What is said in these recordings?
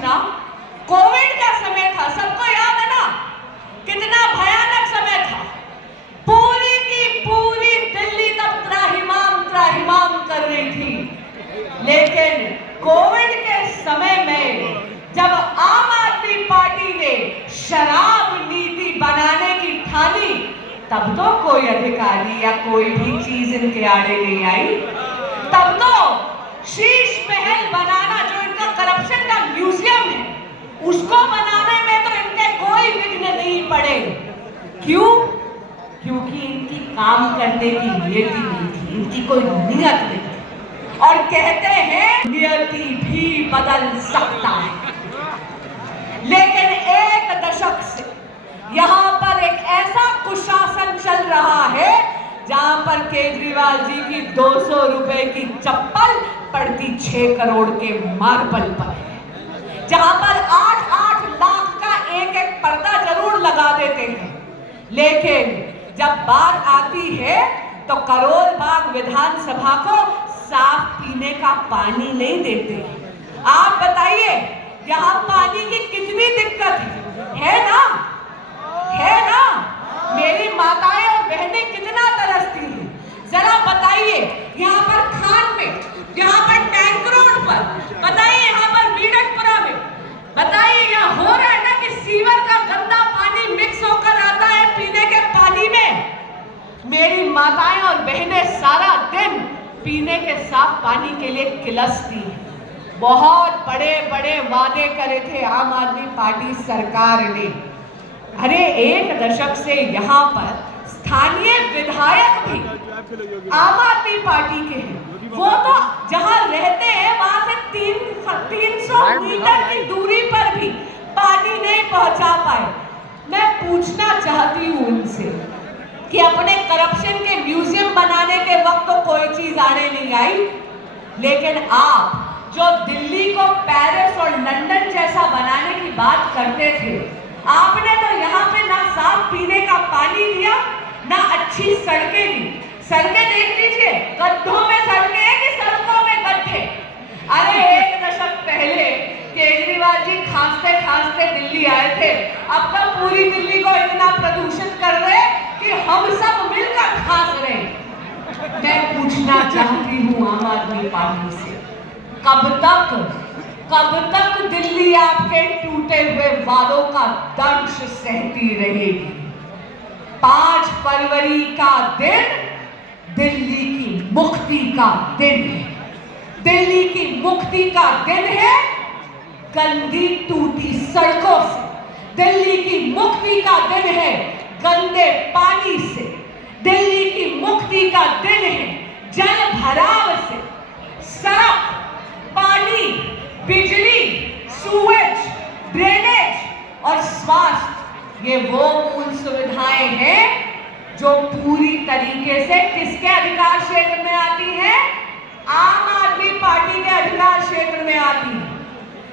पूछना, कोविड का समय था, सबको याद है ना कितना भयानक समय था। पूरी की पूरी दिल्ली तब त्राहिमाम त्राहिमाम कर रही थी। लेकिन कोविड के समय में जब आम आदमी पार्टी ने शराब नीति बनाने की ठानी, तब तो कोई अधिकारी या कोई भी चीज इनके आड़े नहीं आई। तब तो शीश महल बनाना, जो इनका करप्शन का म्यूजियम है, उसको बनाने में तो इनके कोई विघ्न नहीं पड़े। क्यों? क्योंकि इनकी काम करने की नियति नहीं थी, इनकी कोई नियत नहीं थी। और कहते हैं नियति भी बदल सकता है। लेकिन एक दशक से यहां पर एक ऐसा कुशासन चल रहा है जहां पर केजरीवाल जी की 200 रुपए की चप्पल पड़ती 6 करोड़ के मार्बल पर है, जहां पर 8-8 लाख का एक पर्दा जरूर लगा देते हैं, लेकिन जब बात आती है तो करोल बाग विधानसभा को साफ पीने का पानी नहीं देते। आप बताइए यहां पानी की कितनी दिक्कत है ना? है ना? मेरी माताएं और बहनें कितना तरसती हैं। जरा बताइए, यहाँ पर खान में, यहाँ पर टैंक रोड पर, बताइए यहाँ पर बीडकपुरा में, बताइए यहाँ हो रहा है ना कि सीवर का गंदा पानी मिक्स होकर आता है पीने के पानी में। मेरी माताएं और बहनें सारा दिन पीने के साफ पानी के लिए किलसती हैं। बहुत बड़े बड़े वादे करे थे आम आदमी पार्टी सरकार ने। अरे एक दशक से यहाँ पर स्थानीय विधायक भी आम आदमी पार्टी के हैं, वो तो जहाँ रहते हैं वहां से 300 मीटर की दूरी पर भी पानी नहीं पहुंचा पाए। मैं पूछना चाहती हूँ उनसे कि अपने करप्शन के म्यूजियम बनाने के वक्त तो कोई चीज आने नहीं आई, लेकिन आप जो दिल्ली को पेरिस और लंदन जैसा बनाने की बात करते थे, आपने तो यहाँ पे ना साफ पीने का पानी दिया, ना अच्छी सड़कें दी। सड़कें देख लीजिए, गड्ढों में सड़कें हैं कि सड़कों में गड्ढे। अरे एक दशक पहले केजरीवाल जी खांसते खांसते दिल्ली आए थे, अब तो पूरी दिल्ली को इतना प्रदूषित कर रहे कि हम सब मिलकर खांस रहे। मैं पूछना चाहती हूँ आम आदमी पार्टी से, कब तक दिल्ली आपके टूटे हुए वादों का दंश सहती रहेगी? 5 फरवरी का दिन दिल्ली की मुक्ति का दिन है। दिल्ली की मुक्ति का दिन है गंदी टूटी सड़कों से। दिल्ली की मुक्ति का दिन है गंदे पानी से। दिल्ली की मुक्ति का दिन है जल भराव से। सड़क, पानी, बिजली, सूएज, ड्रेनेज और स्वास्थ्य, ये वो मूल सुविधाएं हैं जो पूरी तरीके से किसके अधिकार क्षेत्र में आती है? आम आदमी पार्टी के अधिकार क्षेत्र में आती है।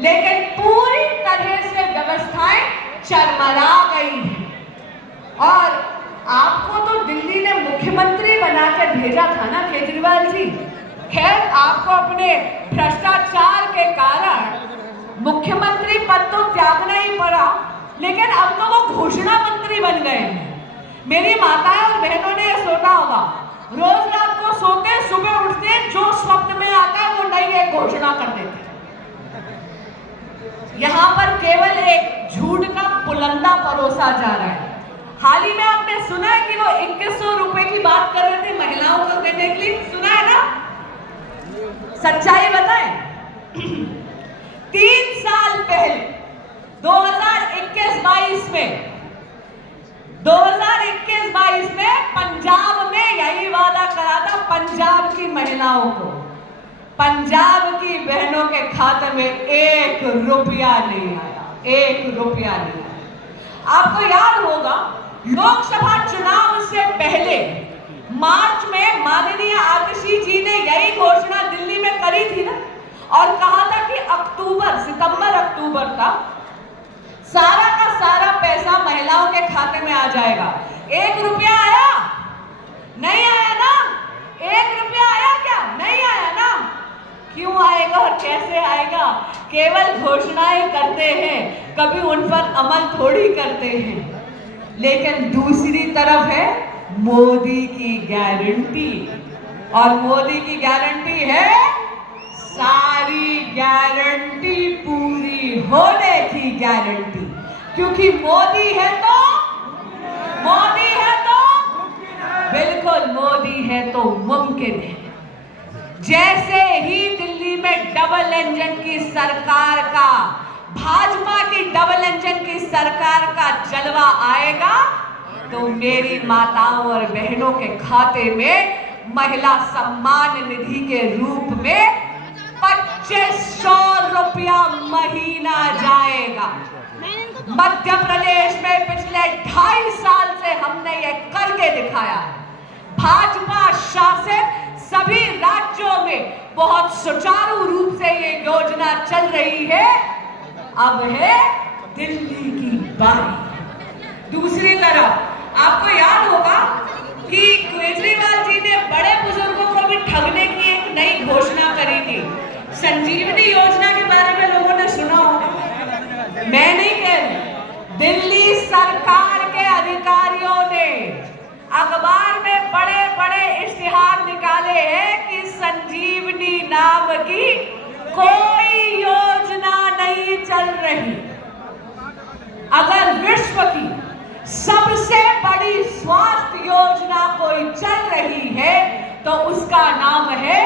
लेकिन पूरी तरह से व्यवस्थाएं चरमरा गई हैं। और आपको तो दिल्ली ने मुख्यमंत्री बनाकर भेजा था ना केजरीवाल जी। खैर आपको अपने भ्रष्टाचार के कारण मुख्यमंत्री पद तो त्यागना ही पड़ा, लेकिन अब तो वो घोषणा मंत्री बन गए हैं। मेरी माताएं और बहनों ने यह सोचा होगा, रोज रात को सोते सुबह उठते जो स्वप्न में आता है वो नई एक घोषणा कर देते। यहाँ पर केवल एक झूठ का पुलंदा परोसा जा रहा है। हाल ही में आपने सुना है कि वो 2100 रुपए की बात कर रहे थे महिलाओं को देने के लिए, सुना है ना? सच्चाई बताएं। 3 साल पहले 2021-22 में पंजाब में यही वादा करा था पंजाब की महिलाओं को। पंजाब की बहनों के खाते में 1 रुपया नहीं आया, 1 रुपया नहीं आया। आपको याद होगा लोकसभा चुनाव से पहले मार्च में माननीय आतिशी जी ने यही घोषणा दिल्ली में करी थी ना, और कहा था कि सितंबर अक्टूबर का सारा पैसा महिलाओं के खाते में आ जाएगा। 1 रुपया आया? नहीं आया ना? 1 रुपया आया क्या? नहीं आया ना? क्यों आएगा और कैसे आएगा? केवल घोषणाएं करते हैं, कभी उन पर अमल थोड़ी करते हैं। लेकिन दूसरी तरफ है मोदी की गारंटी, और मोदी की गारंटी है सारी गारंटी पूरी होने की गारंटी। क्योंकि मोदी है तो बिल्कुल मोदी है तो मुमकिन है। जैसे ही दिल्ली में डबल इंजन की सरकार का, भाजपा की डबल इंजन की सरकार का जलवा आएगा, तो मेरी माताओं और बहनों के खाते में महिला सम्मान निधि के रूप में 2500 रुपया महीना जाएगा। मध्य प्रदेश में पिछले 2.5 साल से हमने ये करके दिखाया है। भाजपा शासित सभी राज्यों में बहुत सुचारू रूप से ये योजना चल रही है। अब है दिल्ली की बारी। दूसरी तरफ आपको याद होगा कि केजरीवाल जी ने बड़े बुजुर्गों को भी ठगने की एक नई घोषणा करी थी। संजीवनी योजना के बारे में लोगों ने सुना होगा, मैं नहीं कह रही। दिल्ली सरकार के अधिकारियों ने अखबार में बड़े बड़े इश्तिहार निकाले हैं कि संजीवनी नाम की कोई योजना नहीं चल रही। अगर विश्व की सबसे बड़ी स्वास्थ्य योजना कोई चल रही है तो उसका नाम है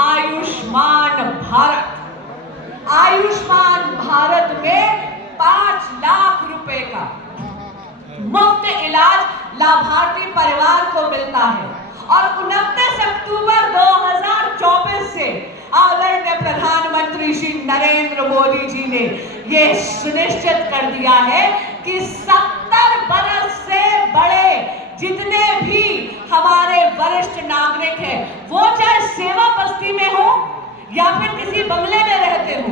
आयुष्मान भारत। आयुष्मान भारत में 5 लाख रुपए का मुफ्त इलाज लाभार्थी परिवार को मिलता है। और 29 अक्टूबर 2024 से आदरणीय प्रधानमंत्री श्री नरेंद्र मोदी जी ने यह सुनिश्चित कर दिया है कि 70 बरस से बड़े जितने भी हमारे वरिष्ठ नागरिक हैं, वो चाहे सेवा बस्ती में हो या फिर किसी बंगले में रहते हो,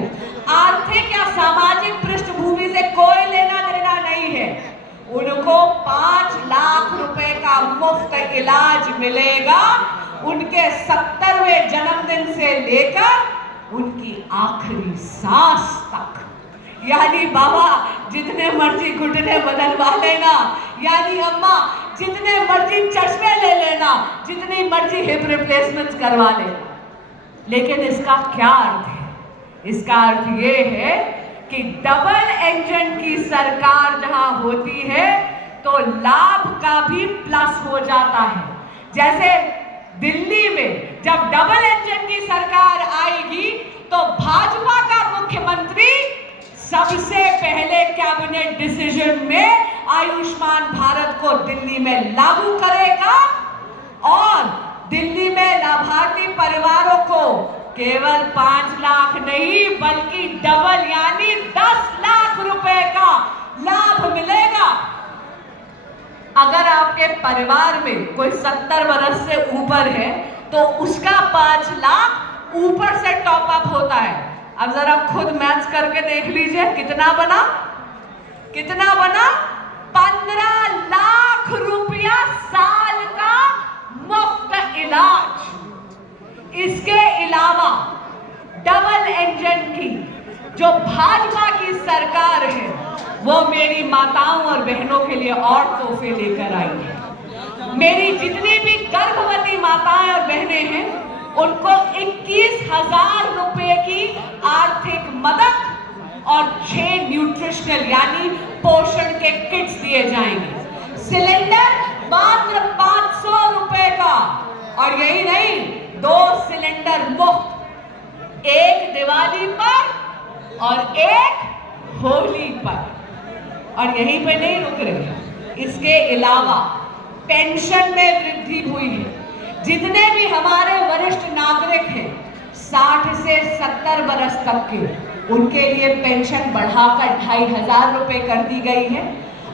आर्थिक या सामाजिक पृष्ठभूमि से कोई लेना देना नहीं है, उनको 5 लाख रुपए का मुफ्त इलाज मिलेगा उनके 70वें जन्मदिन से लेकर उनकी आखिरी सांस तक। यानी बाबा जितने मर्जी घुटने बदलवा लेना, यानी अम्मा जितने मर्जी चश्मे ले लेना, जितनी मर्जी हिप रिप्लेसमेंट करवा लेना। लेकिन इसका क्या अर्थ है? इसका अर्थ ये है कि डबल इंजन की सरकार जहां होती है तो लाभ का भी प्लस हो जाता है। जैसे दिल्ली में जब डबल इंजन की सरकार आएगी तो भाजपा का मुख्यमंत्री सबसे पहले कैबिनेट डिसीजन में आयुष्मान भारत को दिल्ली में लागू करेगा और दिल्ली में लाभार्थी परिवारों को केवल 5 लाख नहीं बल्कि डबल यानी 10 लाख रुपए का लाभ मिलेगा। अगर आपके परिवार में कोई 70 बरस से ऊपर है तो उसका 5 लाख ऊपर से टॉप अप होता है। अब जरा खुद मैथ्स करके देख लीजिए कितना बना 15 लाख रुपया साल का मुफ्त इलाज। इसके अलावा डबल इंजन की जो भाजपा की सरकार है वो मेरी माताओं और बहनों के लिए और तोहफे लेकर आई है। मेरी जितनी भी गर्भवती माताएं और बहनें हैं उनको 21,000 रुपए की आर्थिक मदद और 6 न्यूट्रिशनल यानी पोषण के किट्स दिए जाएंगे। सिलेंडर मात्र 500 रुपए का, और यही नहीं 2 सिलेंडर मुफ्त, एक दिवाली पर और एक होली पर। और यहीं पे नहीं रुक रहे, इसके अलावा पेंशन में वृद्धि हुई है। जितने भी हमारे वरिष्ठ नागरिक हैं 60 से 70 बरस तक के, उनके लिए पेंशन बढ़ाकर 2,500 रुपए कर दी गई है।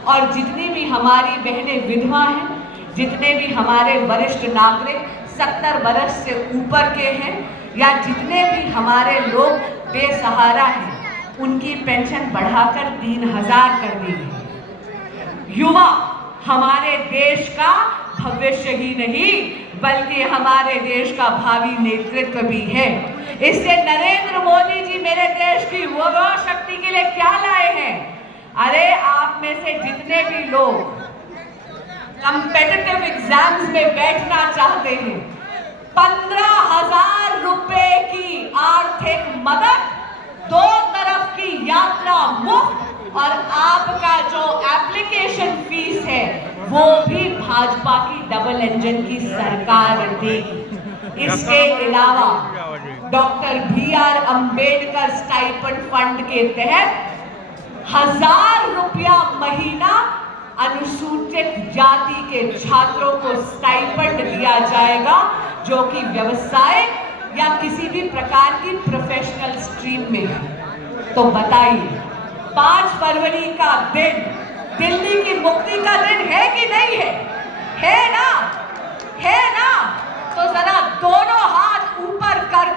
और जितनी भी हमारी बहनें विधवा हैं, जितने भी हमारे वरिष्ठ नागरिक 70 बरस से ऊपर के हैं या जितने भी हमारे लोग बेसहारा हैं, उनकी पेंशन बढ़ाकर 3,000 कर दी गई। युवा हमारे देश का भविष्य ही नहीं बल्कि हमारे देश का भावी नेतृत्व भी है। इससे नरेंद्र मोदी जी मेरे देश की युवा शक्ति के लिए क्या लाए हैं? अरे आप में से जितने भी लोग कंपेटिटिव एग्जाम्स में बैठना चाहते हैं, 15,000 रुपए की आर्थिक मदद, 2 तरफ की यात्रा मुफ्त और आपका जो एप्लीकेशन फीस है वो भी भाजपा की डबल इंजन की सरकार देगी। इसके अलावा doctor BR Ambedkar stipend fund के तहत 1,000 रुपया महीना अनुसूचित जाति के छात्रों को स्टाइपेंड दिया जाएगा, जो कि व्यवसाय या किसी भी प्रकार की प्रोफेशनल स्ट्रीम में है। तो बताइए 5 फरवरी का दिन दिल्ली की मुक्ति का दिन है कि नहीं है? है ना? है ना? तो जरा दोनों हाथ ऊपर कर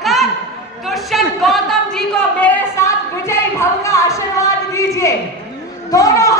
दुष्यंत गौतम जी को मेरे साथ विजय भव का आशीर्वाद दीजिए। दोनों